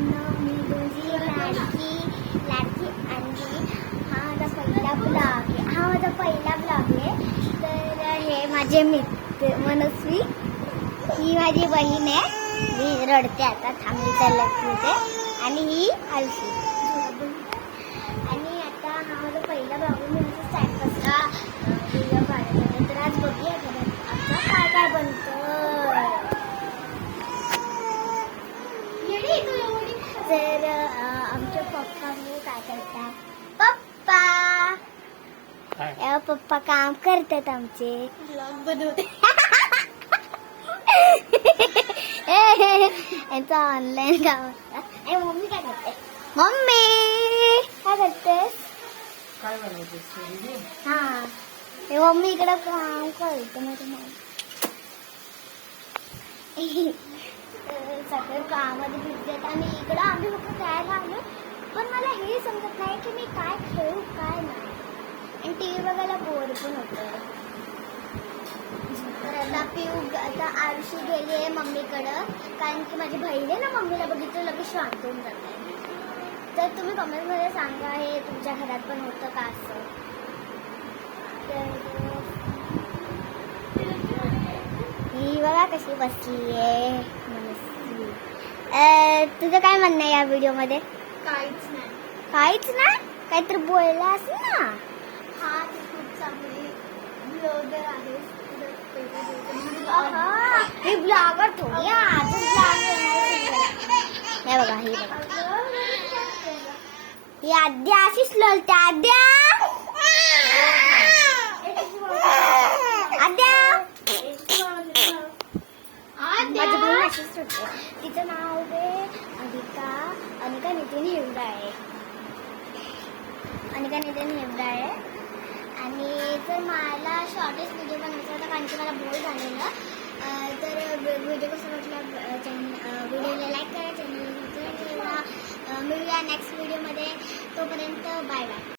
मित्रांनो, मी तुझी लाडकी आणली. हा माझा पहिला ब्लॉग आहे. तर हे माझे मित्र मनस्वी, ही माझी बहीण आहे. मी रडते आता, थांबली चालत होते. आणि ही आलशी. आणि आता हा माझा पहिला ब्लॉग. मी माझा स्टॅटसला व्हिडिओ काढत होते. तर आज बघूया आमचा काय काय बनतं. तर आमचे पप्पा मी काय करतात. पप्पा काम करतात आमचे. ब्लॉग बनवते. यांचं ऑनलाईन काम असतं. मम्मी काय करते. मम्मी काय करतेस. काय बनवते. हा मम्मी इकडं काम करते. सगळे कामामध्ये भिजतात आणि इकडं आम्ही फक्त खेळायला आलो. पण मला हे समजत नाही की मी काय खेळू काय नाही. आणि टी व्ही बघायला बोर पण होतं. तर आता आरुषी गेली आहे मम्मीकडं. कारण की माझी बहीण आहे ना, मम्मीला बघितलं लगेच शांत होऊन जाते. तर तुम्ही कमेंटमध्ये सांगा हे तुमच्या घरात पण होतं का असं. ही बघा कशी बसली आहे. तुझं काय म्हणणं आहे या व्हिडिओ मध्ये. काहीच नाही. काहीतरी बोलला असेल ना. हा ती खूप चांगली ब्लॉगर आहे. ही ब्लॉगर थोडी हे बघा. ही आद्या अशीच ललते. माझी बहीण अशीच सुटते. तिचं नाव आहे अनिका नितीन हेवडाळे. आणि जर मला शॉर्टेस्ट व्हिडिओ बनवायचा होता कारण की मला बोर झालेलं. तर व्हिडिओ कसं वाटलं, व्हिडिओला लाईक करा, चॅनलला सबस्क्राईब करा. मिळूया नेक्स्ट व्हिडिओमध्ये. तोपर्यंत बाय बाय.